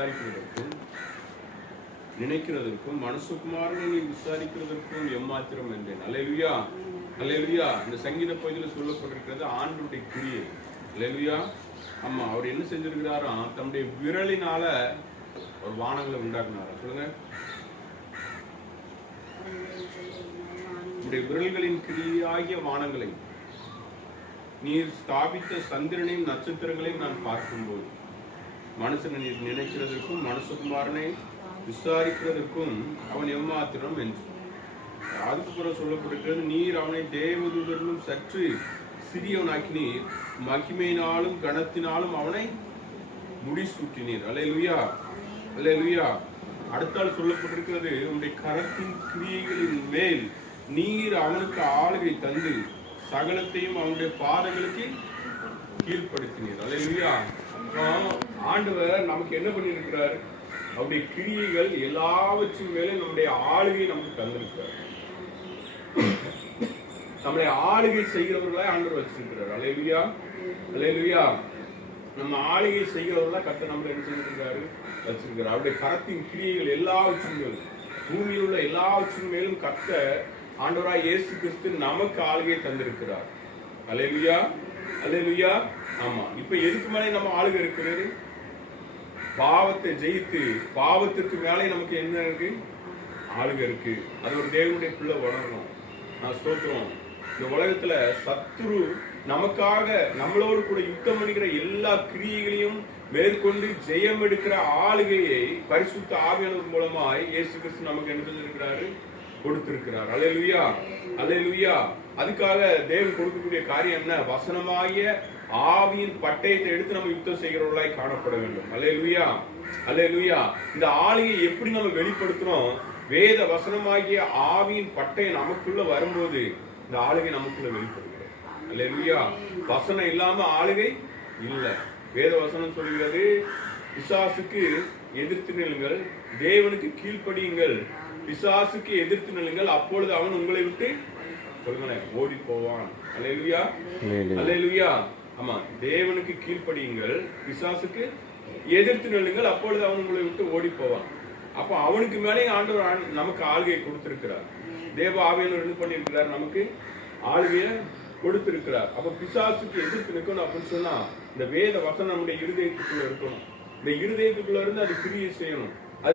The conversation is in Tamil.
விசாரிக்கிறதற்கும் நினைக்கிறதற்கும் மனுஷகுமாரனை நீ விசாரிக்கிறதற்கும் எம்மாத்திரம் என்றேன். அல்லேலூயா, அல்லேலூயா. இந்த சங்கீத பகுதியில் சொல்லப்பட்டிருக்கிறது ஆண்டவருடைய கிரியை. அல்லேலூயா. ஆமா, அவர் என்ன செஞ்சிருக்கிறாராம்? தம்முடைய விரலினால ஒரு வானங்களை உண்டாக்குனாரா? சொல்லுங்க. உடைய விரல்களின் கிரியாகிய வானங்களை நீர் ஸ்தாபித்த சந்திரனையும் நட்சத்திரங்களையும் நான் பார்க்கும்போது மனுஷனை நீர் நினைக்கிறதற்கும் மனுஷகுமாரனை விசாரிக்கிறதற்கும் அவன் எம்மாத்திரம் என்று. அதுக்கு பிறகு சொல்லப்பட்டிருக்கிறது, நீர் அவனை தேவதூதரிலும் சற்று சிறியவனாக்கினீர், மகிமையினாலும் கனத்தினாலும் அவனை முடிசூட்டினீர். அல்லேலூயா, அல்லேலூயா. அடுத்தால் சொல்லப்பட்டிருக்கிறது, உன்னுடைய கரத்தின் கிரியைகளின் மேல் நீர் அவனுக்கு ஆளுகை தந்து சகலத்தையும் அவனுடைய பாதங்களுக்கு கீழ்ப்படுத்தினீர். அல்லேலூயா. ஆண்டவர் நமக்கு என்ன பண்ணியிருக்கிறார்? அவருடைய கிரியைகள் எல்லாவற்றின் மேலே நம்முடைய ஆளுகை நமக்கு தந்திருக்கிறார். நம்முடைய ஆளுகை செய்கிறவர்களா ஆண்டவர் வச்சிருக்கிறார். அல்லேலூயா, அல்லேலூயா. நம்ம ஆளுகை செய்கிறவர்களா கர்த்தர் நம்மளை என்ன செஞ்சிருக்காரு? வச்சிருக்கிறார். அவருடைய கரத்தின் கிரியைகள் எல்லாவற்றின் மேலும், பூமியில் உள்ள எல்லாவற்றின் மேலும் கர்த்தர் ஆண்டவராய் இயேசு கிறிஸ்து நமக்கு ஆளுகை தந்திருக்கிறார். அல்லேலூயா, அல்லேலூயா. ஆமா, இப்ப எதுக்கு மேலே நம்ம ஆளுகை இருக்கிறது? பாவத்தை ஜெயித்து பாவத்திற்கு மேலே நமக்கு என்ன இருக்கு? ஆளுகை இருக்கு. அது ஒரு தேவனுடைய பிள்ளை உணரணும். நான் ஸ்தோத்திரம். இந்த உலகத்துல சத்துரு நமக்காக நம்மளோடு கூட யுத்தம் பண்ணிக்கிற எல்லா கிரியைகளையும் மேற்கொண்டு ஜெயம் எடுக்கிற ஆளுகையை பரிசுத்த ஆவியானவர் மூலமாய் இயேசு கிறிஸ்து நமக்கு என்ன செஞ்சிருக்கிறாரு? கொடுத்திருக்கிறார். அல்லேலூயா, அல்லேலூயா. அதுக்காக தேவன் கொடுக்கக்கூடிய காரியம் என்ன? வசனமாகிய ஆவியின் பட்டயத்தை எடுத்து நம்ம யுத்தம் செய்கிறவர்களாய் காணப்பட வேண்டும். அல்லேலூயா, அல்லேலூயா. இந்த ஆளுகையை எப்படி நம்ம வெளிப்படுத்துறோம்? வேத வசனமாகிய ஆவியின் பட்டயம் நமக்குள்ள வரும்போது இந்த ஆளுகை நமக்குள்ள வெளிப்படுகிறது. அல்லேலூயா. வசனம் இல்லாம ஆளுகை இல்ல. வேத வசனம் சொல்கிறது, பிசாசுக்கு எதிர்த்து நில்லுங்கள், தேவனுக்கு கீழ்ப்படியுங்கள், பிசாசுக்கு எதிர்த்து நில்லுங்கள், அப்பொழுது அவன் உங்களை விட்டு சொல்லுங்களேன் ஓடி போவான். அல்லேலூயா, அல்லேலூயா. ஆமா, தேவனுக்கு கீழ்ப்படியுங்கள், பிசாசுக்கு எதிர்த்து நில்லுங்கள், அப்பொழுது அவன் உங்களை விட்டு ஓடி போவான். அப்ப அவனுக்கு மேலே ஆண்டவர் நமக்கு ஆளுகையை கொடுத்திருக்கிறார். தேவ ஆவியானவர் என்ன பண்ணிருக்கிறார்? நமக்கு ஆளுகையை கொடுத்திருக்கிறார். அப்ப பிசாசுக்கு எதிர்த்து நிற்கணும் அப்படின்னு சொன்னா இந்த வேத வசனம் நம்முடைய இருதயத்துக்குள்ள இருக்கணும். இந்த இருதயத்துக்குள்ள இருந்து அது கிரியை செய்யணும்.